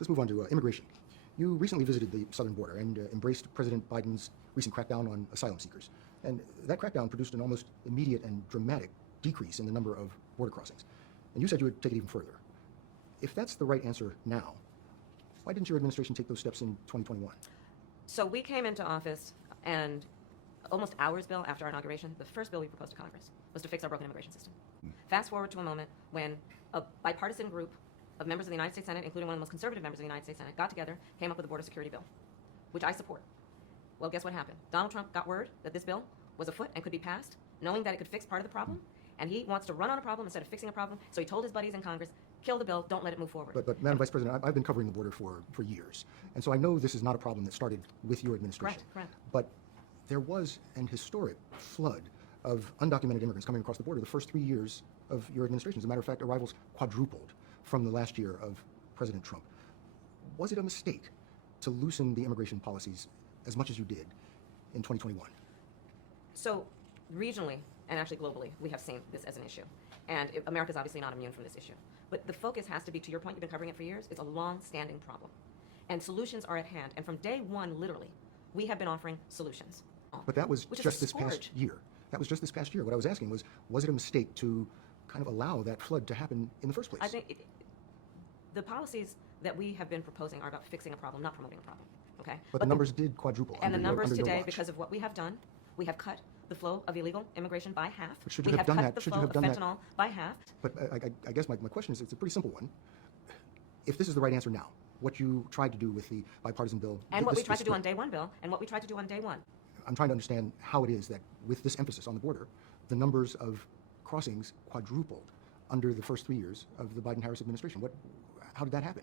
let's move on to immigration. You recently visited the southern border and embraced President Biden's recent crackdown on asylum seekers. And that crackdown produced an almost immediate and dramatic decrease in the number of border crossings. And you said you would take it even further. If that's the right answer now, why didn't your administration take those steps in 2021? So we came into office, and almost hours, Bill, after our inauguration, the first bill we proposed to Congress was to fix our broken immigration system. Fast forward to a moment when a bipartisan group of members of the United States Senate, including one of the most conservative members of the United States Senate, got together, came up with a border security bill, which I support. Well, guess what happened? Donald Trump got word that this bill was afoot and could be passed, knowing that it could fix part of the problem, and he wants to run on a problem instead of fixing a problem, so he told his buddies in Congress, kill the bill, don't let it move forward. But Madam Vice President, I've been covering the border for years, and so I know this is not a problem that started with your administration. Correct. But there was an historic flood of undocumented immigrants coming across the border the first 3 years of your administration. As a matter of fact, arrivals quadrupled from the last year of President Trump. Was it a mistake to loosen the immigration policies as much as you did in 2021? So regionally, and actually globally, we have seen this as an issue. And America's obviously not immune from this issue. But the focus has to be, to your point, you've been covering it for years, it's a long-standing problem. And solutions are at hand. And from day one, literally, we have been offering solutions. But that was just this past year. That was just this past year. What I was asking was it a mistake to kind of allow that flood to happen in the first place? I think the policies that we have been proposing are about fixing a problem, not promoting a problem. Okay? But the numbers did quadruple. And the numbers today, watch. because of what we have done, we have cut the flow of illegal immigration by half. But should you have done that? We have cut the flow of fentanyl by half. But I guess my question is, it's a pretty simple one. If this is the right answer now, what you tried to do with the bipartisan bill... And what we tried to do on day one, Bill, and what we tried to do on day one. I'm trying to understand how it is that with this emphasis on the border, the numbers of crossings quadrupled under the first 3 years of the Biden-Harris administration. How did that happen?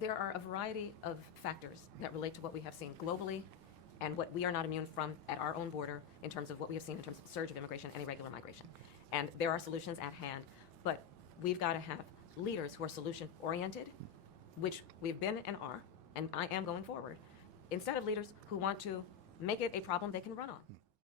There are a variety of factors that relate to what we have seen globally and what we are not immune from at our own border in terms of what we have seen in terms of surge of immigration and irregular migration. And there are solutions at hand, but we've got to have leaders who are solution-oriented, which we've been and are, and I am going forward, instead of leaders who want to make it a problem they can run on.